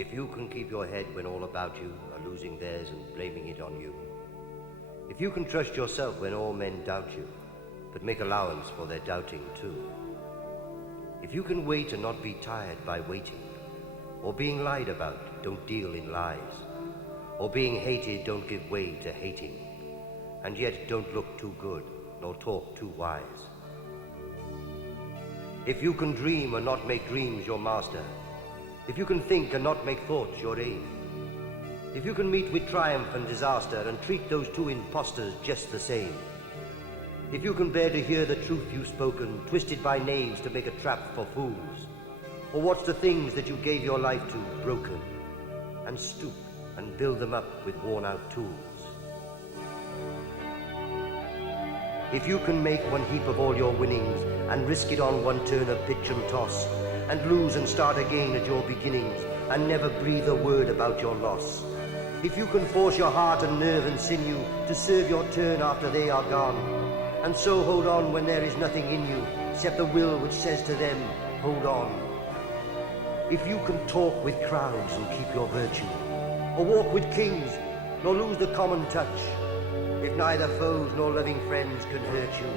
If you can keep your head when all about you are losing theirs and blaming it on you. If you can trust yourself when all men doubt you, but make allowance for their doubting too. If you can wait and not be tired by waiting, or being lied about, don't deal in lies, or being hated, don't give way to hating, and yet don't look too good, nor talk too wise. If you can dream and not make dreams your master, if you can think and not make thoughts your aim, if you can meet with triumph and disaster and treat those two impostors just the same, if you can bear to hear the truth you've spoken, twisted by knaves to make a trap for fools, or watch the things that you gave your life to broken, and stoop and build them up with worn-out tools. If you can make one heap of all your winnings and risk it on one turn of pitch and toss, and lose and start again at your beginnings, and never breathe a word about your loss. If you can force your heart and nerve and sinew to serve your turn after they are gone, and so hold on when there is nothing in you, except the will which says to them, hold on. If you can talk with crowds and keep your virtue, or walk with kings, nor lose the common touch, if neither foes nor loving friends can hurt you,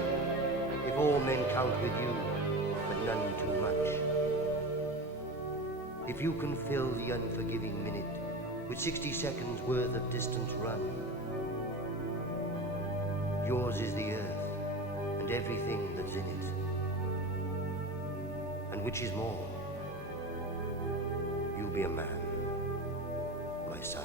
if all men count with you, but none too much. If you can fill the unforgiving minute with 60 seconds worth of distance run, yours is the earth and everything that's in it. And which is more, you'll be a man, my son.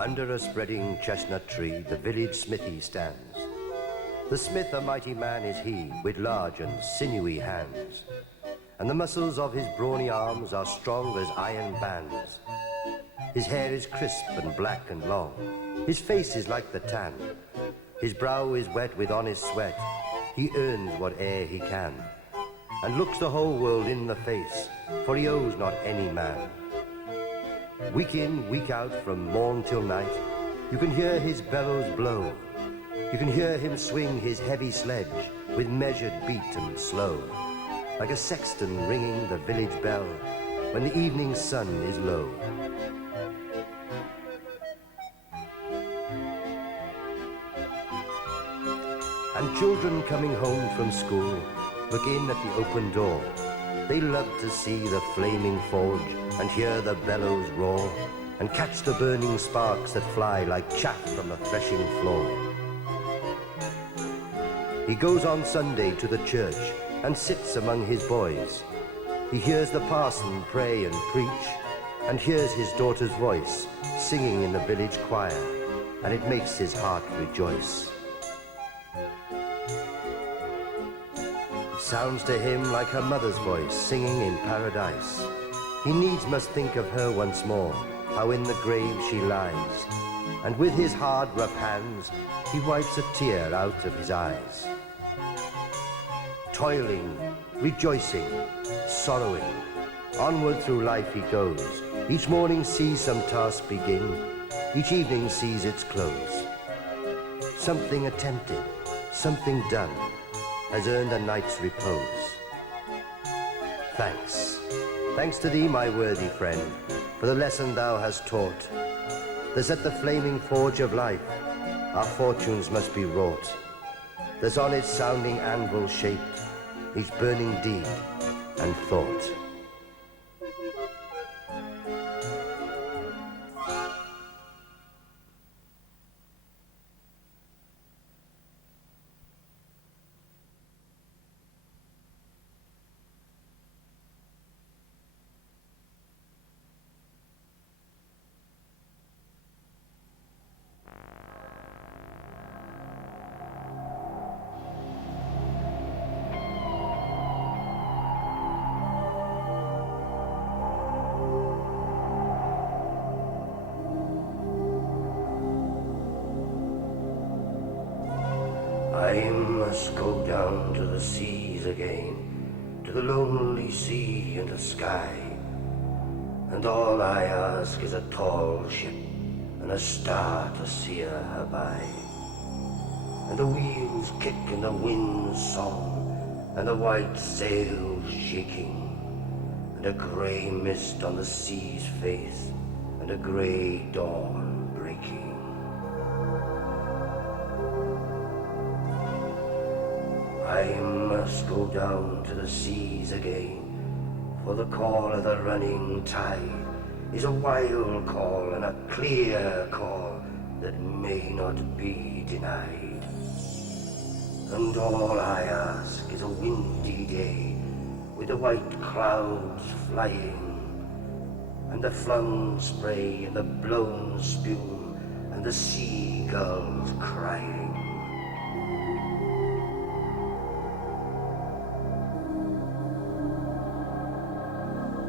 Under a spreading chestnut tree, the village smithy stands. The smith, a mighty man is he, with large and sinewy hands. And the muscles of his brawny arms are strong as iron bands. His hair is crisp and black and long. His face is like the tan. His brow is wet with honest sweat. He earns whate'er he can, and looks the whole world in the face, for he owes not any man. Week in, week out, from morn till night, you can hear his bellows blow. You can hear him swing his heavy sledge with measured beat and slow, like a sexton ringing the village bell when the evening sun is low. And children coming home from school look in at the open door. They love to see the flaming forge and hear the bellows roar, and catch the burning sparks that fly like chaff from the threshing floor. He goes on Sunday to the church and sits among his boys. He hears the parson pray and preach, and hears his daughter's voice singing in the village choir, and it makes his heart rejoice. It sounds to him like her mother's voice singing in paradise. He needs must think of her once more, how in the grave she lies, and with his hard, rough hands he wipes a tear out of his eyes. Toiling, rejoicing, sorrowing, onward through life he goes. Each morning sees some task begin, each evening sees its close. Something attempted, something done, has earned a night's repose. Thanks. Thanks to thee, my worthy friend, for the lesson thou hast taught. Thus at the flaming forge of life, our fortunes must be wrought. Thus on its sounding anvil shaped, each burning deed and thought. I must go down to the seas again, to the lonely sea and the sky. And all I ask is a tall ship and a star to steer her by. And the wheels kick and the wind's song, and the white sails shaking, and a grey mist on the sea's face, and a grey dawn breaking. I must go down to the seas again, for the call of the running tide is a wild call and a clear call that may not be denied. And all I ask is a windy day with the white clouds flying, and the flung spray and the blown spume and the seagulls crying.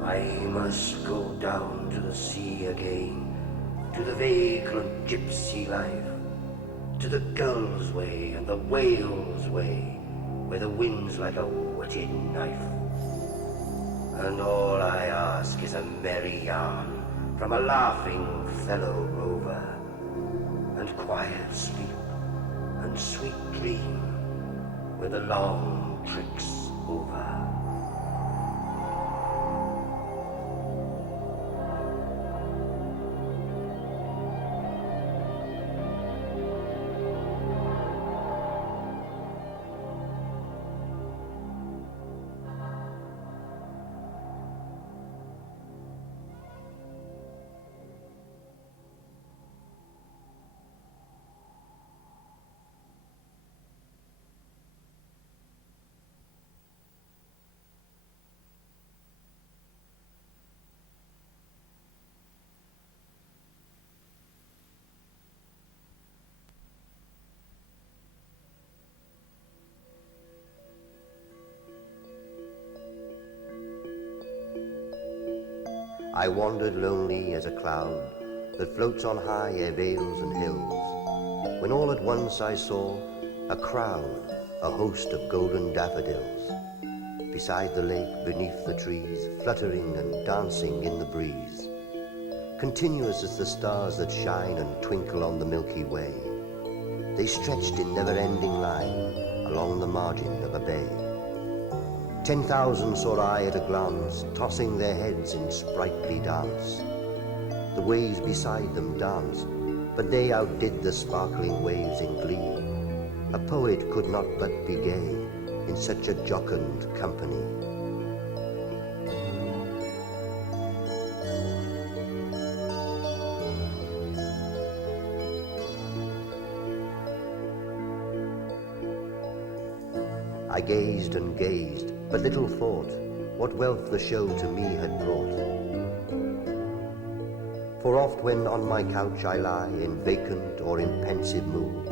I must go down to the sea again, to the vagrant gypsy life, to the gull's way and the whale's way, where the wind's like a whetted knife. And all I ask is a merry yarn from a laughing fellow rover, and quiet sleep and sweet dream when the long trick's over. I wandered lonely as a cloud that floats on high o'er vales and hills, when all at once I saw a crowd, a host of golden daffodils, beside the lake beneath the trees, fluttering and dancing in the breeze, continuous as the stars that shine and twinkle on the Milky Way. They stretched in never-ending line along the margin of a bay. 10,000 saw I at a glance, tossing their heads in sprightly dance. The waves beside them danced, but they outdid the sparkling waves in glee. A poet could not but be gay in such a jocund company. I gazed and gazed, but little thought what wealth the show to me had brought. For oft when on my couch I lie, in vacant or in pensive mood,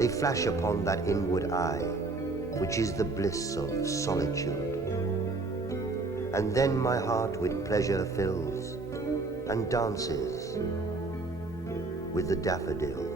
they flash upon that inward eye, which is the bliss of solitude. And then my heart with pleasure fills, and dances with the daffodils.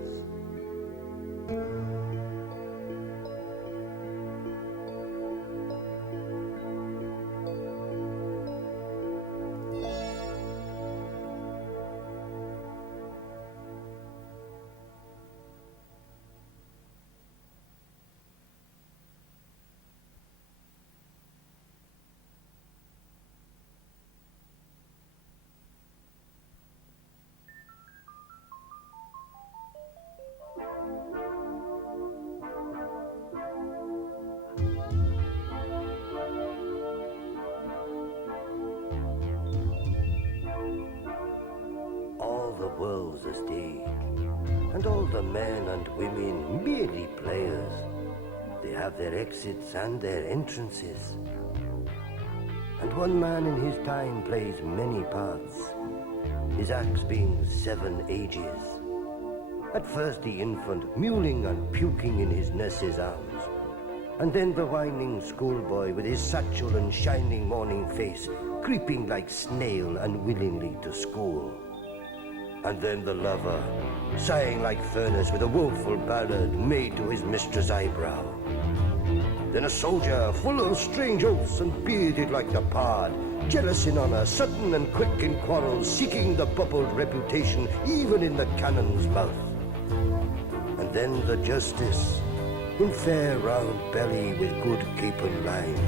The world's a stage, and all the men and women merely players. They have their exits and their entrances, and one man in his time plays many parts, his acts being 7 ages. At first the infant, mewling and puking in his nurse's arms, and then the whining schoolboy with his satchel and shining morning face, creeping like snail unwillingly to school. And then the lover, sighing like furnace with a woeful ballad made to his mistress' eyebrow. Then a soldier, full of strange oaths and bearded like the pard, jealous in honor, sudden and quick in quarrels, seeking the bubbled reputation even in the cannon's mouth. And then the justice, in fair round belly with good capon line,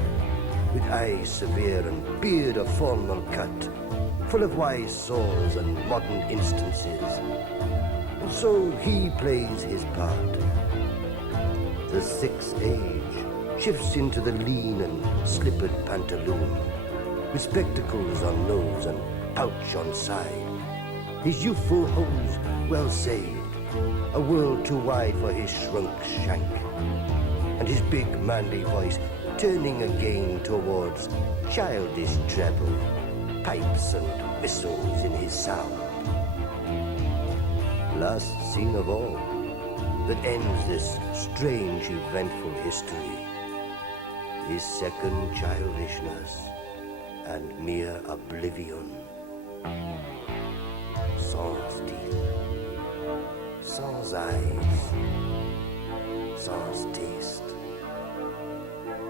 with eyes severe and beard of formal cut, full of wise saws and modern instances. And so he plays his part. The sixth age shifts into the lean and slippered pantaloon, with spectacles on nose and pouch on side, his youthful hose well saved, a world too wide for his shrunk shank, and his big manly voice turning again towards childish treble, pipes and whistles in his sound. Last scene of all, that ends this strange eventful history, his second childishness and mere oblivion. Sans teeth, sans eyes, sans taste,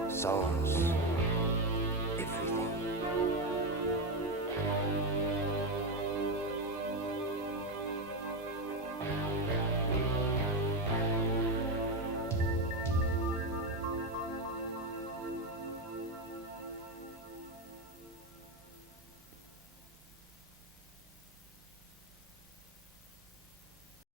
sans